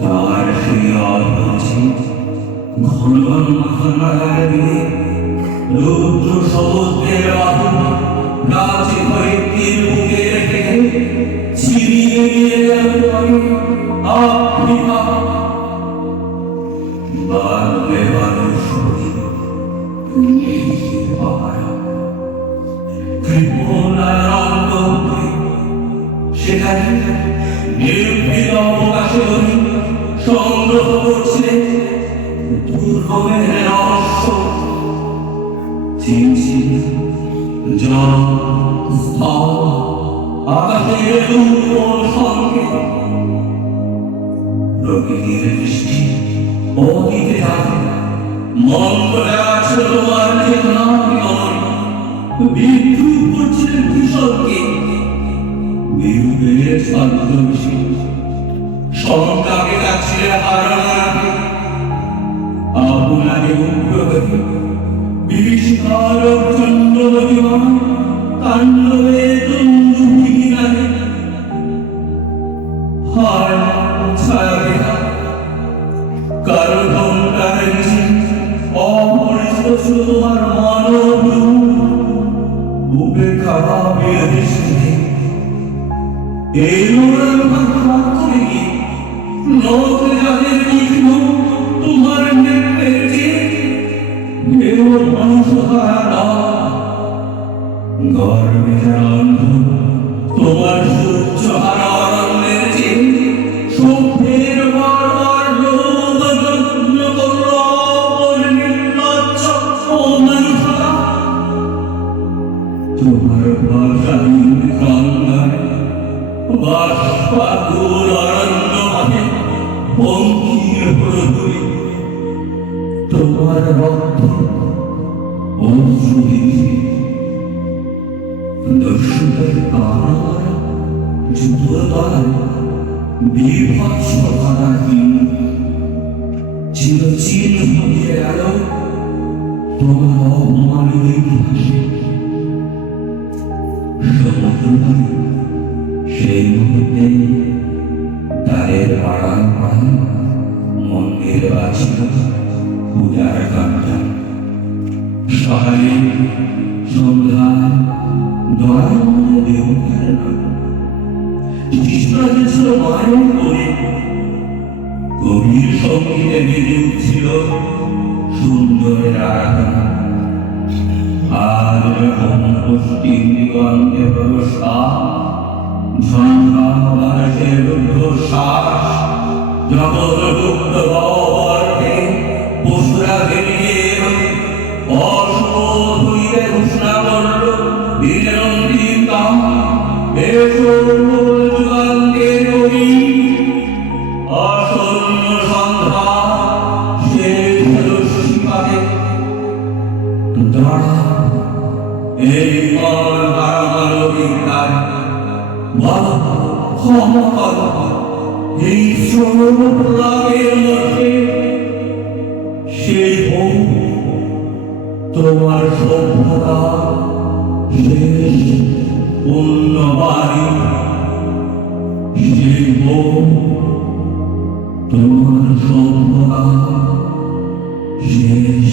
তার সেই অর্থে ঘন ঘন রুদ্র সমুদ্রের বাহন গাছে হইতির বুকে রেখে ছিনিয়ে নিয়ে গেল আফ্রিকা। বাড়বে মানুষ সেখানে নির্ভীক অবকাশে সংগ্রহ করছে দুর্গমের রহস্য। চিনচিন জল স্থল আকাশের দুর্বল সঙ্গে প্রকৃতির দৃষ্টি অতীতে থাকে মন্ত্রে আছে তোমার চেতনা বিদ্রুপ করছিলেন ভীষণকে বিরূপের ছদ্মবেশে শঙ্কাকে যাচ্ছিলে হারানাকে আপনাকে উগ্র হয়ে বিভীষিকার চন্দ্রমহিমা তাণ্ডবে তন্দুভূমিনারে হায় ছায়া দেহা কারো ঘণ্টার নিচে অপরিচিত ছিল তোমার মানব উপেক্ষা ভাবের দৃষ্টি এই লোড়ার ভাষা করে গিয়ে নৌকে যাদের কৃষ্ণ তোমার নেত্রে দেব মানুষ হারা গর্বে অন্ধ তোমার সূর্য হারা অরণ্যের চেয়ে সভ্যের বারবার লোভ যত্ন করল নির্লজ্জ ও মানুষরা তোমার ভাষাহীন কান্নায় বাষ্পাকুল অরণ্য মাঝে পঙ্কির প্রভুই তোমার রক্ত অশ্রু দিয়েছে দস্যুদের কারাগার যুদ্ধতলায় বিভৎস ধারাহীন চিরচির হয়ে গেল তোমার অপমানিত ইতিহাসে। সমুদ্রতলে সেই মুহূর্তে তাদের আড়াল পাড়া মন্দির বাঁচিল পূজার গানটা। সকালে সন্ধ্যায় দয়াময় দেবতার নাম শিশুরা ছিল মায়ের করে গভীর সঙ্গীতে বেজে উঠছিল সুন্দরের আরাধনা। আর যখন পশ্চিম দিগন্তে প্রবেশকাল ঝঞ্ঝা বাতাসের রুদ্ধশ্বাস যখন গুপ্ত গহ্বরে পশুরা বেরিয়ে অশুভ হইতে ঘোষণা করল বিজয়ন্তিকা এসো যুগান্তের কবি আসন্ন সন্ধ্যা শেষ রশ্মিপাতে দাঁড়া এই মন মানবিকায় বলো ক্ষমা করো এই সর্বপ্রাগের মধ্যে সেই হোক তোমার সভ্যতা শেষ পূর্ণ বাড়ি। সেই হোক তোমার সভ্যতা শেষ